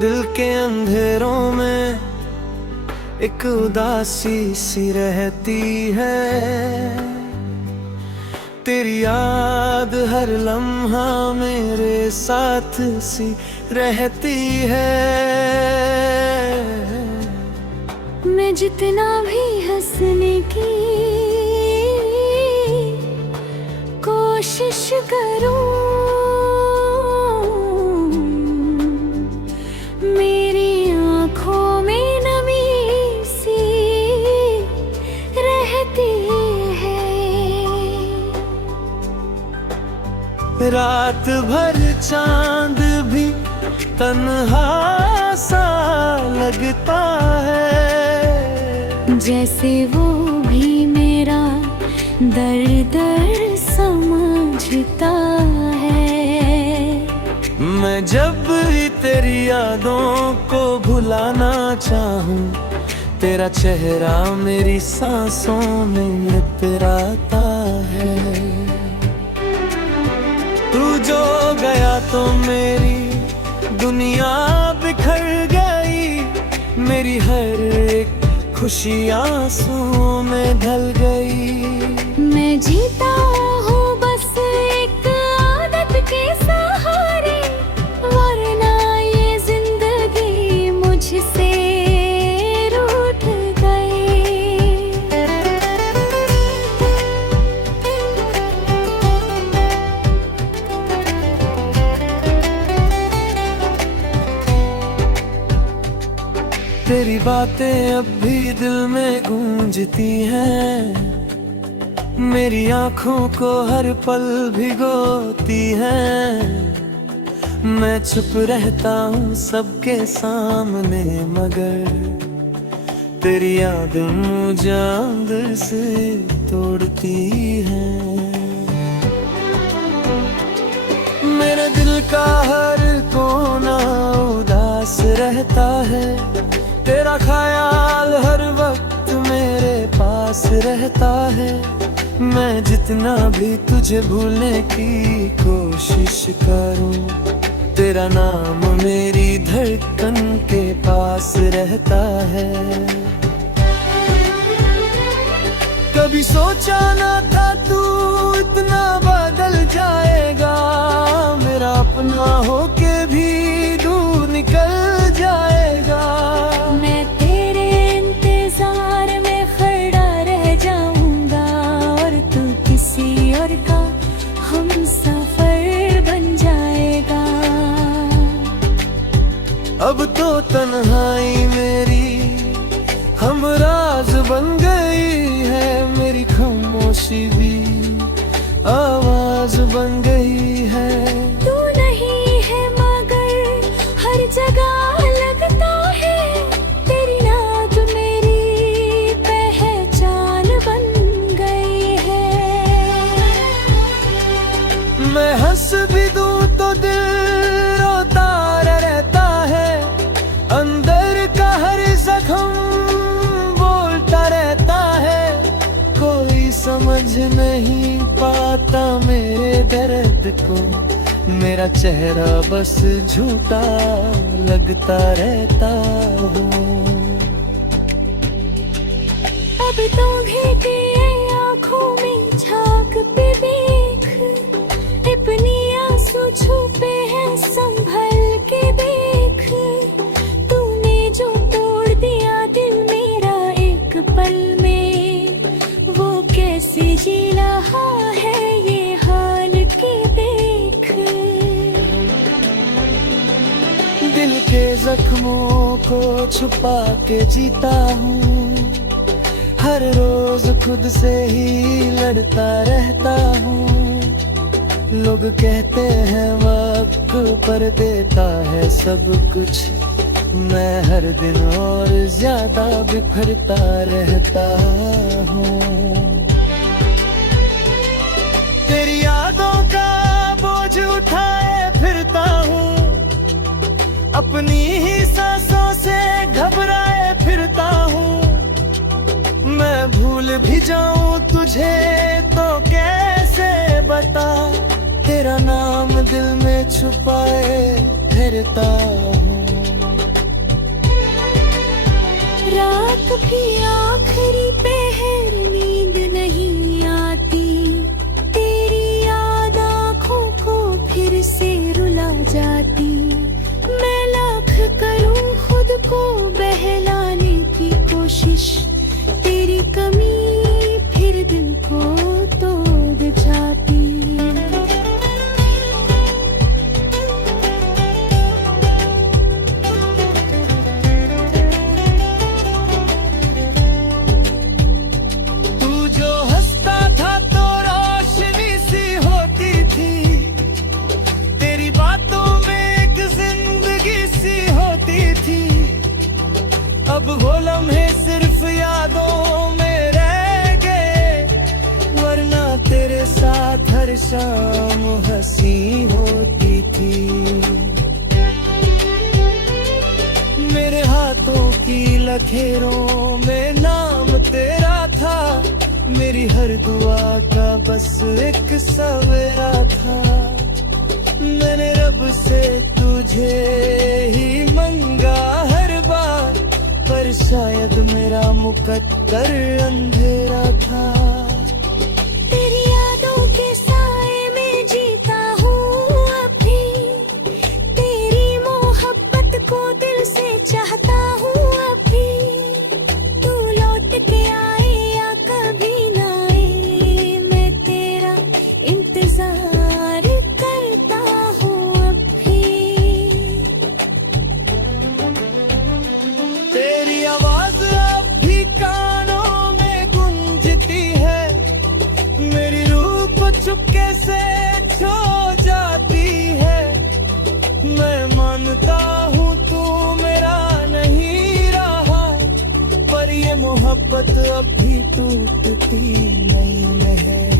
दिल के अंधेरों में एक उदासी सी रहती है। तेरी याद हर लम्हा मेरे साथ सी रहती है। मैं जितना भी हंसने की कोशिश करूं, मेरी आंखों में नमी सी रहती है। रात भर चांद भी तन्हा सा लगता है, जैसे वो भी मेरा दर्द समझता है। मैं जब भी तेरी यादों को भुलाना चाहूं, तेरा चेहरा मेरी सांसों में लिपराता है। तू जो गया तो मेरी दुनिया बिखर गई, मेरी हर एक खुशी आंसुओं में ढल गई। मैं जीता हूँ बस एक आदत के सहारे, वरना ये जिंदगी मुझसे रूठ गई। तेरी बातें अब भी दिल में गूंजती हैं, मेरी आँखों को हर पल भिगोती हैं। मैं चुप रहता हूँ सबके सामने, मगर तेरी यादें मुझे अंदर से तोड़ती हैं। मेरे दिल का हर कोना उदास रहता है, तेरा ख्याल हर वक्त मेरे पास रहता है। मैं जितना भी तुझे भूलने की कोशिश करूं, तेरा नाम मेरी धड़कन के पास रहता है। कभी सोचा ना था तू इतना बदल जाएगा, मेरा अपना होके भी दूर निकल जाएगा। मैं तेरे इंतजार में खड़ा रह जाऊंगा, और तू किसी और का हम सफर बन जाएगा। अब तो तन्हाई मेरी हमराज बन गई है, मेरी खामोशी भी आवाज बन गई है। तू नहीं है मगर हर जगह लगता है, तेरी याद मेरी पहचान बन गई है। मैं हंस भी दूं तो दिल रोता रहता है, अंदर का हर जख्म बोलता रहता है। कोई समझ नहीं पाता मेरे दर्द को, मेरा चेहरा बस झूठा लगता रहता हूँ। अब तो भीगे आँखों में झांक पे देख, अपनी आंसू छुपे हैं संभल के देख। तूने जो तोड़ दिया दिल मेरा एक पल में, वो कैसे जी रहा है ये हाल के देख। दिल के जख्मों को छुपा के जीता हूँ, हर रोज खुद से ही लड़ता रहता हूँ। लोग कहते हैं वक्त पर देता है सब कुछ, मैं हर दिन और ज्यादा बिखरता रहता हूँ। तेरी यादों का बोझ उठाए फिरता हूँ, अपनी ही सांसों से घबराए फिरता हूँ। मैं भूल भी जाऊं तुझे तो कैसे बता, तेरा नाम दिल में छुपाए फिरता हूँ। रात भी आखिरी पहर नींद नहीं आती, तेरी याद आँखों को फिर से रुला जाती। मैं लाख करूं खुद को बहलाने की कोशिश, तेरी कमी फिर दिल को तोड़ जाती। तू जो हंसता था तो रोशनी सी होती थी, तेरी बातों में एक जिंदगी सी होती थी। अब वो लम्हे सिर्फ यादों में रह गए, वरना तेरे साथ हर शाम हंसी होती थी। मेरे हाथों की लकीरों में नाम तेरा था, मेरी हर दुआ का बस एक सवेरा था। मैंने रब से तुझे ही मंगा हर बार, पर शायद मेरा मुकद्दर अंधेरा था। तेरी यादों के साए में जीता हूँ अभी, तेरी मोहब्बत को दिल से चाहता हूँ अभी। तू लौट के आए या कभी ना आए, मैं तेरा इंतजार करता हूँ अभी। तेरी आवाज अब भी कानों में गूंजती है, मेरी रूह को चुपके से छू जाती है। मैं मानता हूँ तू मेरा नहीं रहा, पर ये मोहब्बत अब भी टूटती नहीं है।